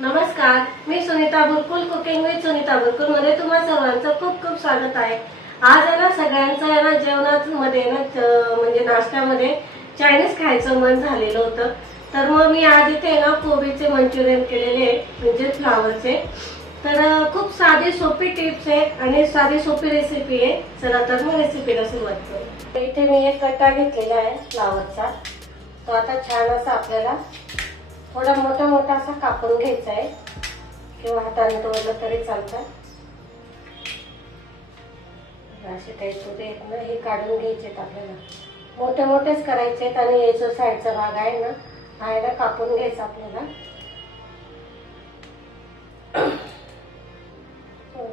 नमस्कार मी Sunita Burkul cooking with Sunita बुरकुलमध्ये तुम्हा सर्वांचं खूप खूप स्वागत आहे. आज आहे ना सगळ्यांचं आहे ना जेवणामध्ये ना म्हणजे नाश्त्यामध्ये चायनीज खायचं मन झालेलं होतं. तर मग मी आज इथे ना कोबीचे मंचुरियन केलेले आहे म्हणजे फ्लावरचे. तर खूप साधी सोपी टिप्स आहे आणि साधी सोपी रेसिपी आहे. चला तर मग रेसिपीला सुरुवात करू. इथे मी एक कट्टा घेतलेला आहे फ्लावरचा. तो आता छान असा आपल्याला थोडा मोठा मोठा असा कापून घ्यायचा आहे. किंवा हाताने तोडलं तरी चालतं. असे काही तुरे आहेत ना हे काढून घ्यायचे आपल्याला. मोठे मोठेच करायचे आहेत आणि हे जो साईडचा भाग आहे ना हा आहे ना कापून घ्यायचा आपल्याला.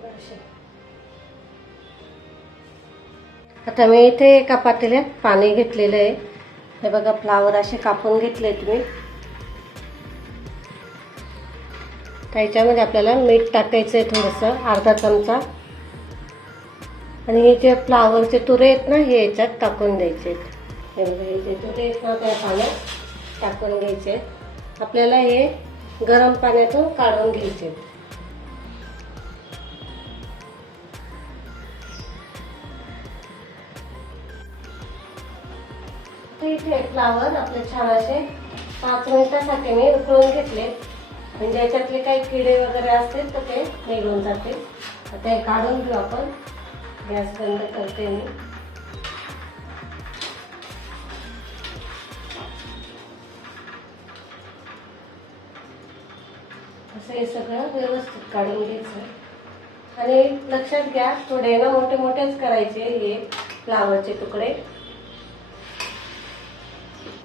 असे. आता मी इथे एका पातेल्यात पाणी घेतलेलं आहे. हे बघा फ्लावर असे कापून घेतले तुम्ही. त्याच्यामध्ये आपल्याला मीठ टाकायचं आहे थोडंसं अर्धा चमचा. आणि हे जे फ्लावरचे तुरे आहेत ना हे याच्यात टाकून द्यायचे हे बघा हे जे तुरे आहेत ना त्या पाण्यात टाकून घ्यायचे आपल्याला हे गरम पाण्यातून काढून घ्यायचे इथे फ्लावर आपले छान असे पाच मिनिटासाठी मी उकळून घेतले म्हणजे याच्यातले काही किडे वगैरे असतील तर ते निघून जातील. आता हे काढून घेऊ आपण. गॅस बंद करते मी. असं हे सगळं व्यवस्थित काढून घ्यायचं. आणि लक्षात घ्या थोडे ना मोठे मोठेच करायचे हे फ्लावरचे तुकडे.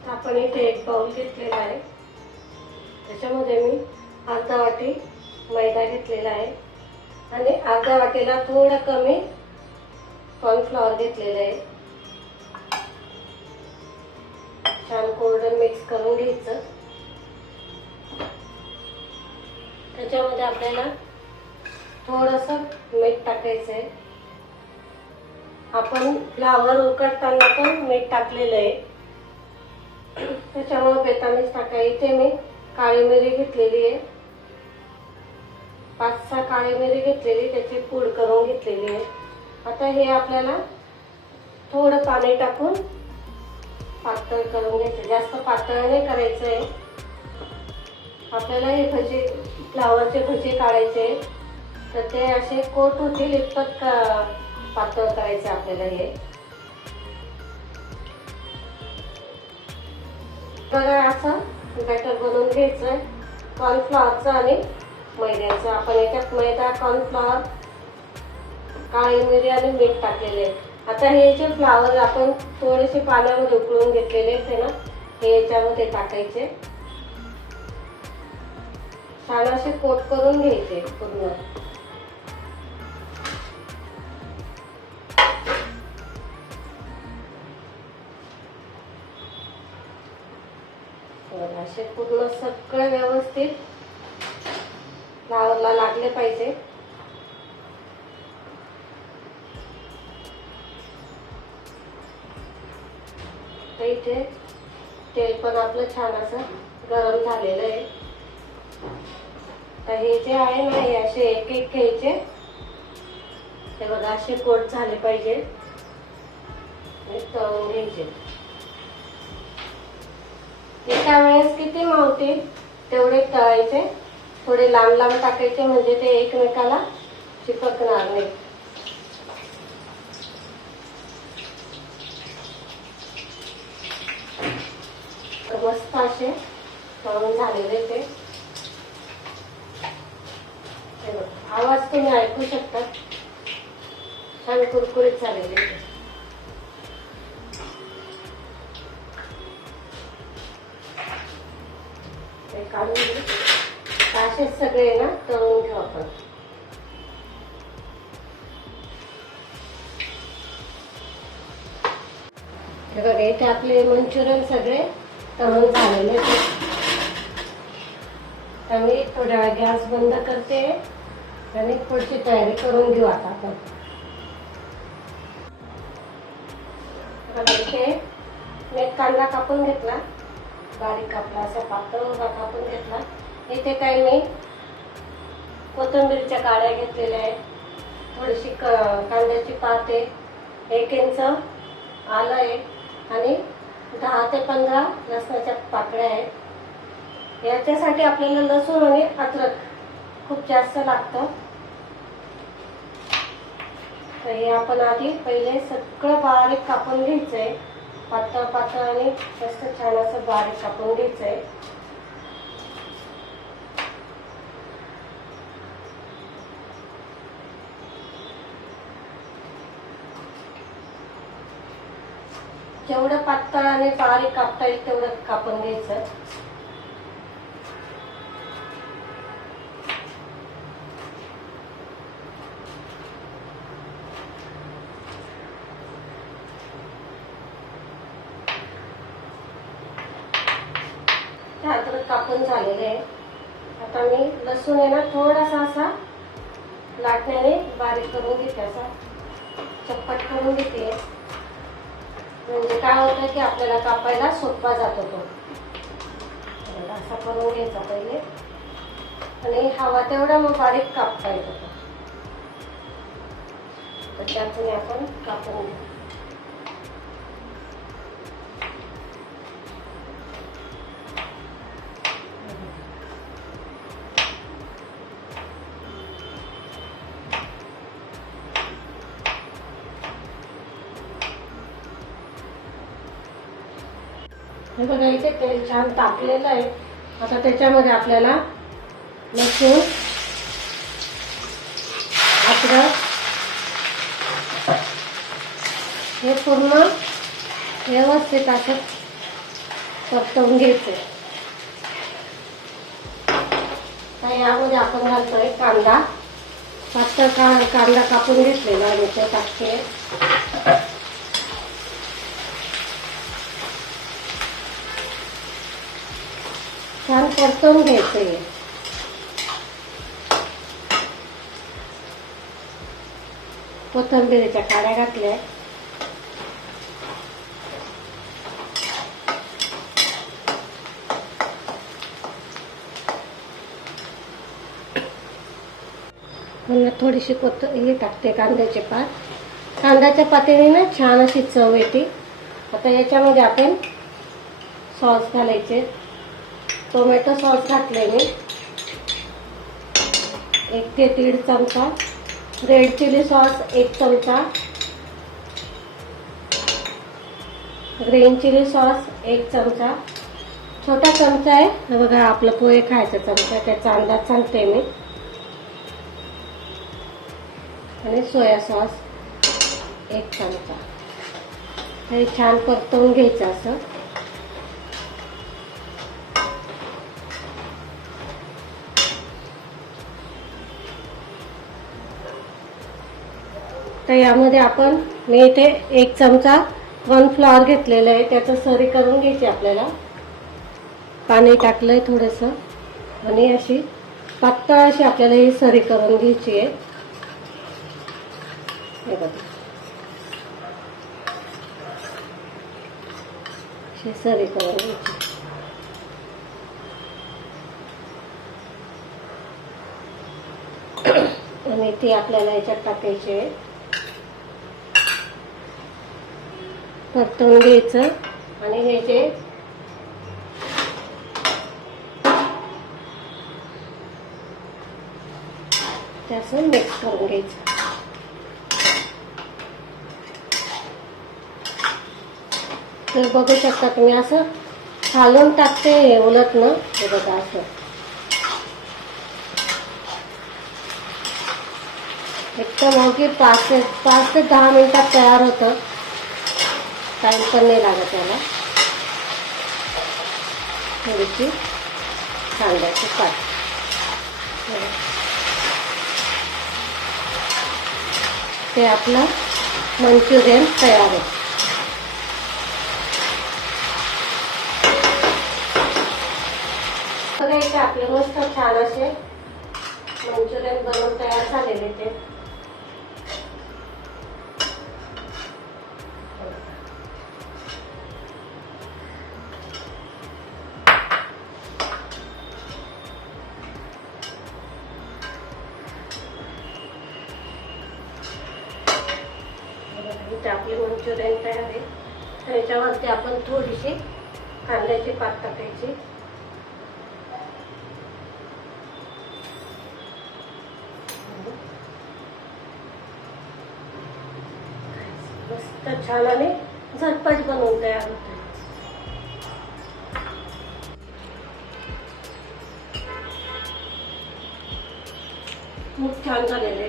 आपण इथे एक बाउल घेतलेला आहे. त्याच्यामध्ये मी अर्धा वाटी मैदा घेतलेला आहे. आणि अर्ध्या वाटीला थोडं कमी कॉर्नफ्लॉवर घेतलेलं आहे. छान कोरडं मिक्स करून घ्यायचं. त्याच्यामध्ये आपल्याला थोडंसं मीठ टाकायचं आहे. आपण फ्लावर उकडताना पण मीठ टाकलेलं आहे. त्याच्यामुळे बेतामीच टाकाय इथे मी. काळी मिरी घेतलेली आहे. पाच सहा काळी मिरी घेतलेली त्याची पूड करून घेतलेली आहे. आता हे आपल्याला थोडं पाणी टाकून पातळ करून घ्यायचं जास्त पातळ नाही करायचं आहे आपल्याला हे भजी फ्लावरचे भजी काढायचे तर ते असे कोट होतील इतपत पातळ करायचे आपल्याला हे. बघा असं बॅटर बनवून घ्यायचं आहे कॉर्नफ्लॉवरचं आणि मैद्याचं. आपण याच्यात मैदा कॉर्नफ्लॉवर काळी मिरी आणि मीठ टाकलेले आहे आता हे जे फ्लावर आपण थोडेसे पाण्यामध्ये उकळून घेतलेले आहेत ना हे याच्यामध्ये टाकायचे. छान असे कोट करून घ्यायचे पूर्ण. असे पूर्ण सगळे व्यवस्थित फ्लावरला लागले पाहिजे तर इथे तेल पण आपलं छान असं गरम झालेलं आहे. तर हे जे आहे ना हे असे एक एक घ्यायचे. हे बघा असे कोट झाले पाहिजे. तळून घ्यायचे. एका वेळेस किती मावतील तेवढे तळायचे. थोडे लांब लांब टाकायचे म्हणजे ते एकमेकाला चिपकणार नाही. मस्त असे तळून झालेले ते. आवाज तुम्ही ऐकू शकता. छान कुरकुरीत झालेले ते. काढून असेच सगळे ना तळून घेऊ आपण. हे बघा इथे आपले मंचुरियन सगळे तळून झालेले मी थोड्या वेळ गॅस बंद करते आणि पुढची तयारी करून घेऊ आता आपण. इथे मी कांदा कापून घेतला. बारीक कापला असा पातळ कापून घेतला. इथे काही मी कोथिंबीरच्या काड्या घेतलेल्या आहेत. थोडीशी क कांद्याची पात आहे. एक इंच आलं आहे. आणि दहा ते पंधरा लसणाच्या पाकळ्या आहेत. याच्यासाठी आपल्याला लसूण आणि अद्रक खूप जास्त लागतं. तर हे आपण आधी पहिले सगळं बारीक कापून घ्यायचं आहे पातळ पातळ आणि जास्त छान असं बारीक कापून घ्यायचं आहे जेवढं पातळ आणि बारीक कापता येईल तेवढं कापून घ्यायचं. कापून झालेले आहे. आता मी लसूण आहे ना थोडासा असा लाटण्याने बारीक करून घेते असा. चप्पट करून घेते. म्हणजे काय होतं की आपल्याला कापायला सोपा जातो तो. असा करून घ्यायचा पहिले. आणि हवा तेवढा मग बारीक कापता येतो तो. तर त्यातून आपण कापून घेतो. हे बघा इथे तेल छान तापलेलं आहे. आता त्याच्यामध्ये आपल्याला लसूण अद्रक हे पूर्ण व्यवस्थित असं परतवून घ्यायचं तर यामध्ये आपण घालतोय कांदा. पातळ का कांदा कापून घेतलेला आणि ते टाकते. छान परतवून घ्यायचं. आहे कोथंबिरीच्या काड्या घातल्या. पुन्हा थोडीशी कोथ हे टाकते कांद्याचे पात. कांद्याच्या पातेने ना छान अशी चव येते. आता याच्यामध्ये आपण सॉस घालायचे. टोमॅटो सॉस घातले मी. एक ते दीड चमचा. रेड चिली सॉस एक चमचा. ग्रीन चिली सॉस एक चमचा. छोटा चमचा आहे. हा बघा आपलं पोहे खायचा चमचा त्याचा अंदाज सांगते मी. आणि सोया सॉस एक चमचा. हे छान परतवून घ्यायचं असं. तर यामध्ये आपण मी इथे एक चमचा कॉर्नफ्लॉवर घेतलेलं आहे. त्याचं सरी करून घ्यायची आपल्याला. पाणी टाकलंय थोडंसं. आणि अशी पातळ अशी आपल्याला ही सरी करून घ्यायची आहे. हे बघा. अशी सरी करून घ्यायची. आणि ती आपल्याला याच्यात टाकायची आहे. परतून घ्यायचं. आणि हे जे ते मिक्स करून घ्यायचं. तर बघू शकता तुम्ही असं खालून टाकते हे उलट ना. हे बघा असं. एकदम अवघी पाच ते पाच ते दहा मिनिटात तयार होतं. टाईम पण नाही लागत त्याला थोडीशी कांद्याची पात ते आपलं मंचुरियन तयार आहे आपले मस्त छान असे मंचुरियन बनवून तयार झालेले ते। आपली तयार आहे तर याच्यावरती आपण थोडीशी कांद्याची पात टाकायची. मस्त छान आणि झटपट बनवून तयार होते खूप छान झालेले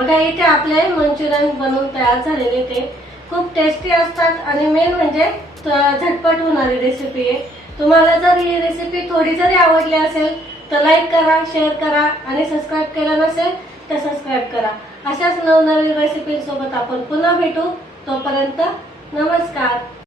बघा इथे आपले मंचुरियन बनवून तयार झालेले ते. खूप टेस्टी असतात आणि मेन म्हणजे झटपट होणारी रेसिपी आहे. तुम्हाला जर ही रेसिपी थोडी जरी आवडली असेल तर लाईक करा शेअर करा आणि सबस्क्राईब केलं नसेल तर सबस्क्राईब करा. अशाच नवनवीन रेसिपीसोबत आपण पुन्हा भेटू. तोपर्यंत नमस्कार.